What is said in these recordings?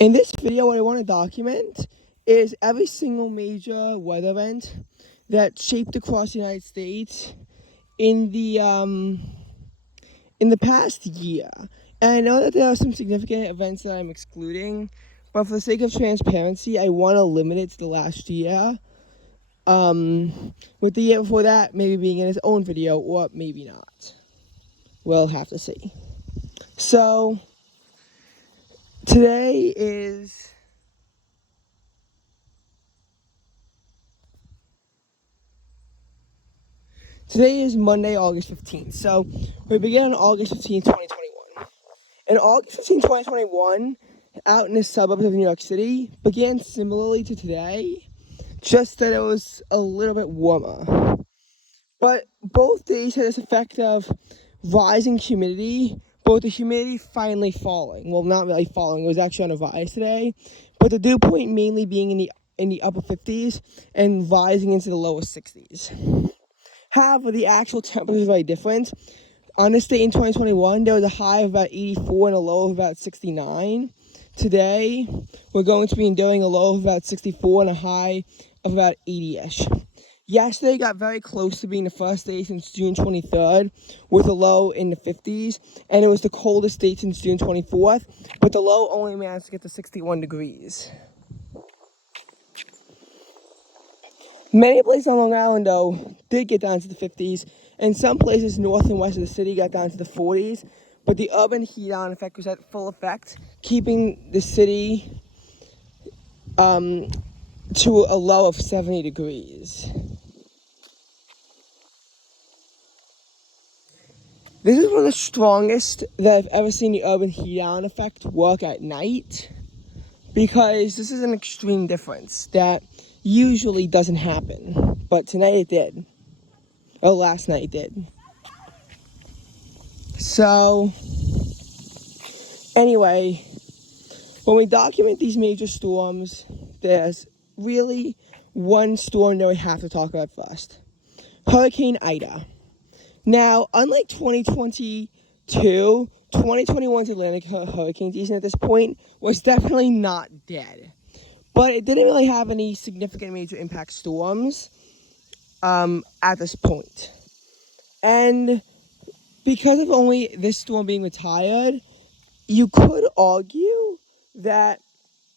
In this video, what I want to document is every single major weather event that shaped across the United States in the past year. And I know that there are some significant events that I'm excluding, but for the sake of transparency, I want to limit it to the last year. With the year before that maybe being in its own video, or maybe not. We'll have to see. So today is Monday, August 15th. So we begin on August 15th, 2021. And August 15th, 2021, out in the suburbs of New York City, began similarly to today, just that it was a little bit warmer. But both days had this effect of rising humidity, both the humidity finally falling. Well, not really falling, it was actually on a rise today, but the dew point mainly being in the upper 50s and rising into the lower 60s. However, the actual temperature is very different. On this date in 2021, there was a high of about 84 and a low of about 69. Today, we're going to be enduring a low of about 64 and a high of about 80-ish. Yesterday got very close to being the first day since June 23rd, with a low in the 50s, and it was the coldest day since June 24th, but the low only managed to get to 61 degrees. Many places on Long Island, though, did get down to the 50s, and some places north and west of the city got down to the 40s, but the urban heat-on effect was at full effect, keeping the city to a low of 70 degrees. This is one of the strongest that I've ever seen the urban heat-on effect work at night, because this is an extreme difference that usually doesn't happen, but tonight it did. Or last night it did. So, anyway, when we document these major storms, there's really one storm that we have to talk about first. Hurricane Ida. Now, unlike 2022, 2021's Atlantic hurricane season at this point was definitely not dead. But it didn't really have any significant major impact storms at this point. And because of only this storm being retired, you could argue that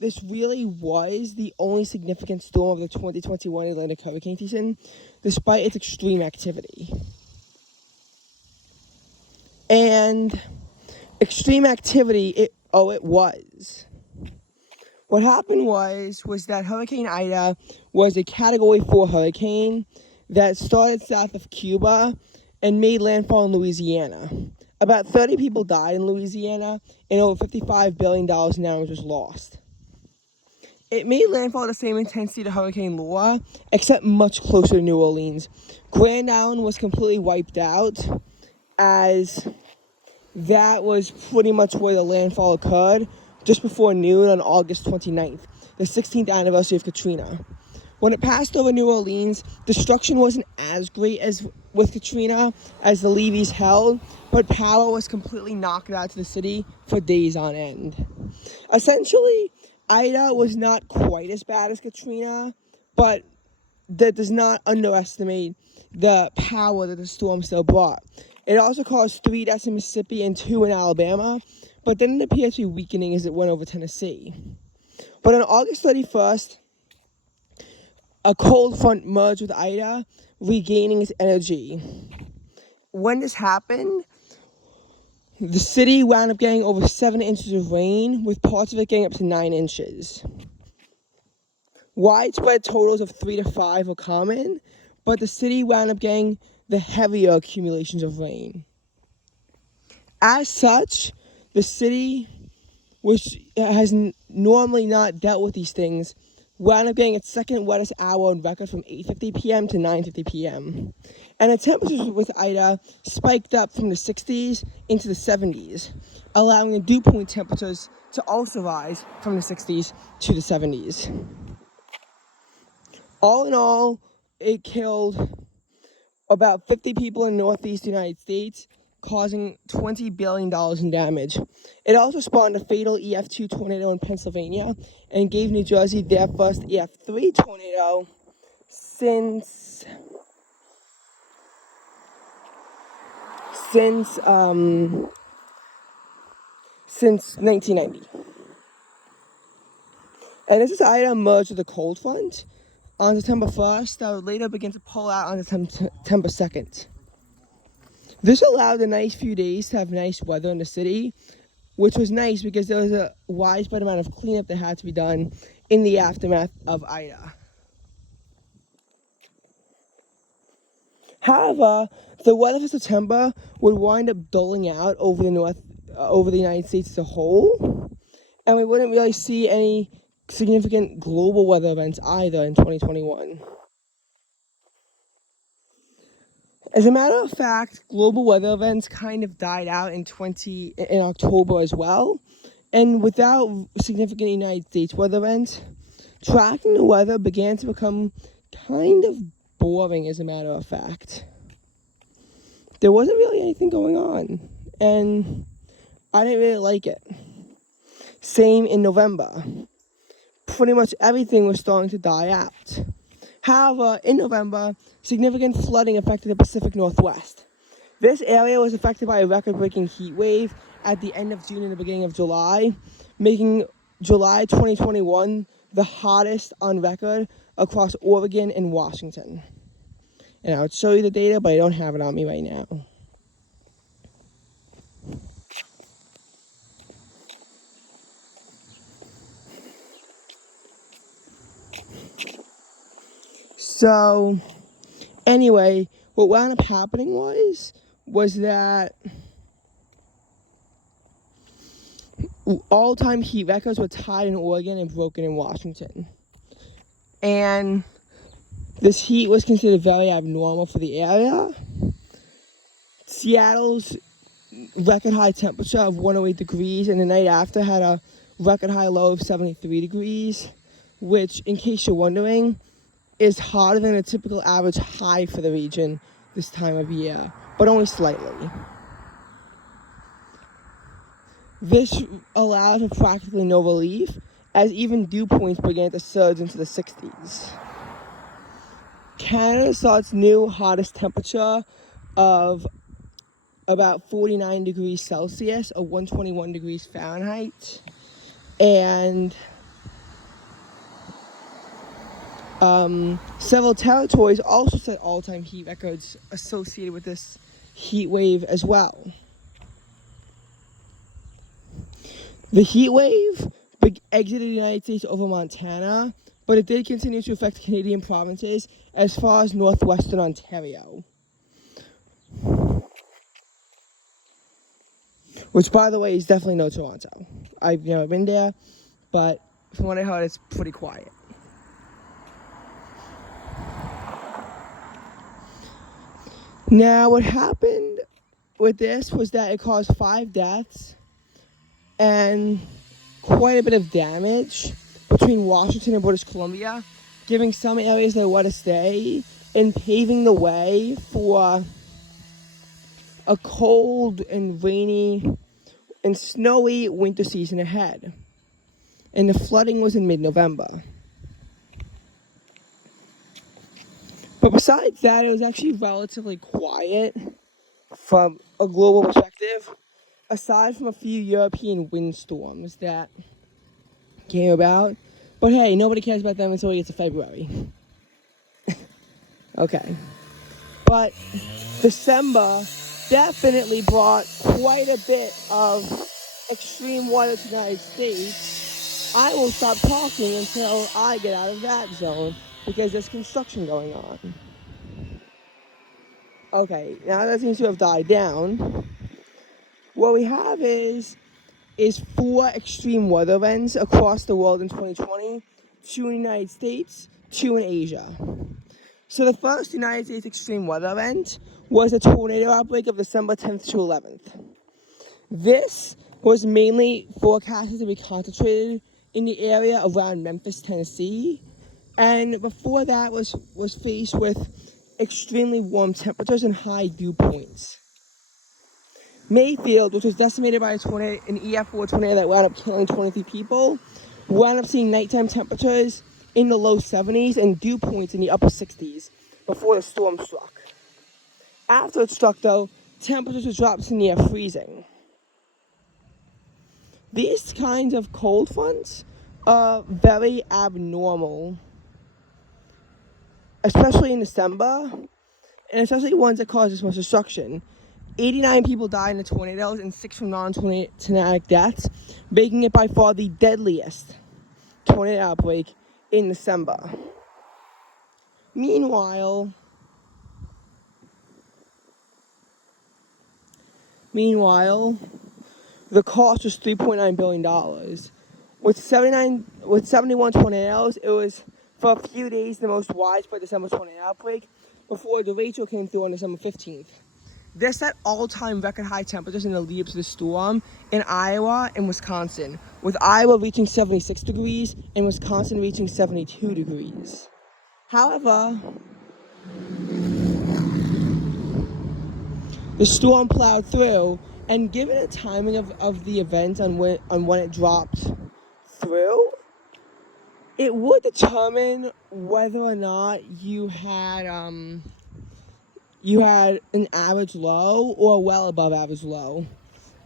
this really was the only significant storm of the 2021 Atlantic hurricane season, despite its extreme activity. And extreme activity, it was. What happened was that Hurricane Ida was a Category 4 hurricane that started south of Cuba and made landfall in Louisiana. About 30 people died in Louisiana, and over $55 billion in damage was lost. It made landfall at the same intensity to Hurricane Laura, except much closer to New Orleans. Grand Island was completely wiped out, as that was pretty much where the landfall occurred, just before noon on August 29th, the 16th anniversary of Katrina. When it passed over New Orleans, destruction wasn't as great as with Katrina as the levees held, but power was completely knocked out to the city for days on end. Essentially, Ida was not quite as bad as Katrina, but that does not underestimate the power that the storm still brought. It also caused 3 deaths in Mississippi and 2 in Alabama, but then it appeared to be weakening as it went over Tennessee. But on August 31st, a cold front merged with Ida, regaining its energy. When this happened, the city wound up getting over 7 inches of rain, with parts of it getting up to 9 inches. Widespread totals of 3 to 5 were common, but the city wound up getting the heavier accumulations of rain. As such, the city, which has normally not dealt with these things, wound up getting its second wettest hour on record from 8:50 p.m. to 9:50 p.m. And the temperatures with Ida spiked up from the 60s into the 70s, allowing the dew point temperatures to also rise from the 60s to the 70s. All in all, it killed about 50 people in the Northeast United States, causing $20 billion in damage. It also spawned a fatal EF2 tornado in Pennsylvania and gave New Jersey their first EF3 tornado since 1990. And this is Ida merged with a cold front on September 1st that would later begin to pull out on September 2nd. This allowed a nice few days to have nice weather in the city, which was nice because there was a widespread amount of cleanup that had to be done in the aftermath of Ida. However, the weather for September would wind up dulling out over the United States as a whole, and we wouldn't really see any significant global weather events either in 2021. As a matter of fact, global weather events kind of died out in October as well, and without significant United States weather events, tracking the weather began to become kind of boring, as a matter of fact. There wasn't really anything going on, and I didn't really like it. Same in November. Pretty much everything was starting to die out. However, in November, significant flooding affected the Pacific Northwest. This area was affected by a record-breaking heat wave at the end of June and the beginning of July, making July 2021 the hottest on record across Oregon and Washington. And I would show you the data, but I don't have it on me right now. So, anyway, what wound up happening was that all-time heat records were tied in Oregon and broken in Washington. And this heat was considered very abnormal for the area. Seattle's record high temperature of 108 degrees and the night after had a record high low of 73 degrees, which, in case you're wondering, is hotter than a typical average high for the region this time of year, but only slightly. This allowed for practically no relief, as even dew points began to surge into the 60s. Canada saw its new hottest temperature of about 49 degrees Celsius, or 121 degrees Fahrenheit, and several territories also set all-time heat records associated with this heat wave as well. The heat wave exited the United States over Montana, but it did continue to affect Canadian provinces as far as northwestern Ontario. Which, by the way, is definitely no Toronto. I've never been there, but from what I heard, it's pretty quiet. Now, what happened with this was that it caused 5 deaths and quite a bit of damage between Washington and British Columbia, giving some areas their wet to stay and paving the way for a cold and rainy and snowy winter season ahead. And the flooding was in mid-November. But besides that, it was actually relatively quiet from a global perspective, aside from a few European windstorms that came about. But hey, nobody cares about them until we get to February. Okay. But December definitely brought quite a bit of extreme weather to the United States. I will stop talking until I get out of that zone, because there's construction going on. Okay, now that seems to have died down. What we have is 4 extreme weather events across the world in 2020, 2 in the United States, 2 in Asia. So the first United States extreme weather event was a tornado outbreak of December 10th to 11th. This was mainly forecasted to be concentrated in the area around Memphis, Tennessee, and before that was faced with extremely warm temperatures and high dew points. Mayfield, which was decimated by a tornado, an EF4 tornado that wound up killing 23 people, wound up seeing nighttime temperatures in the low 70s and dew points in the upper 60s before the storm struck. After it struck, though, temperatures would drop to near freezing. These kinds of cold fronts are very abnormal, especially in December, and especially ones that cause this much destruction. 89 people died in the tornadoes and 6 from non-tornadic deaths, making it by far the deadliest tornado outbreak in December. Meanwhile, the cost was $3.9 billion. With 71 tornadoes, it was for a few days the most widespread December tornado outbreak before the Rachel came through on December 15th. This set all-time record high temperatures in the lead up to the storm in Iowa and Wisconsin, with Iowa reaching 76 degrees and Wisconsin reaching 72 degrees. However, the storm plowed through, and given the timing of the event on when it dropped through, it would determine whether or not you had an average low or well above average low.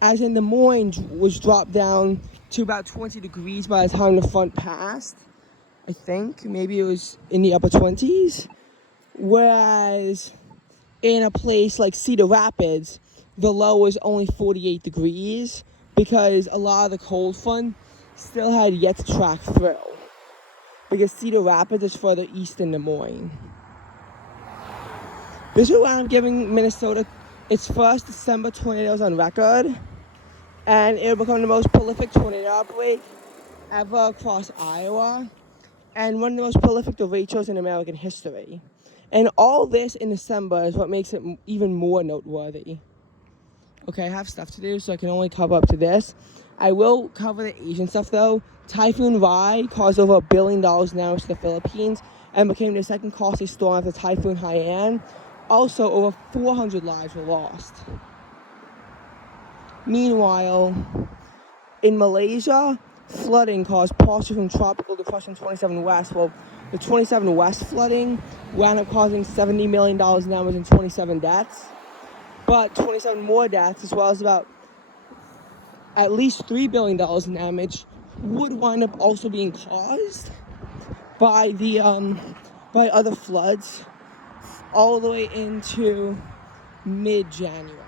As in, Des Moines was dropped down to about 20 degrees by the time the front passed. I think maybe it was in the upper 20s. Whereas in a place like Cedar Rapids, the low was only 48 degrees because a lot of the cold front still had yet to track through. Because Cedar Rapids is further east than Des Moines. This is why I'm giving Minnesota its first December tornadoes on record, and it will become the most prolific tornado outbreak ever across Iowa, and one of the most prolific derechos in American history. And all this in December is what makes it even more noteworthy. Okay, I have stuff to do, so I can only cover up to this. I will cover the Asian stuff, though. Typhoon Rai caused over $1 billion damage to the Philippines and became the second costliest storm after Typhoon Haiyan. Also, over 400 lives were lost. Meanwhile, in Malaysia, flooding caused partially from Tropical Depression 27 West. Well, the 27 West flooding wound up causing $70 million damage and 27 deaths. But 27 more deaths, as well as about at least $3 billion in damage, would wind up also being caused by by other floods all the way into mid-January.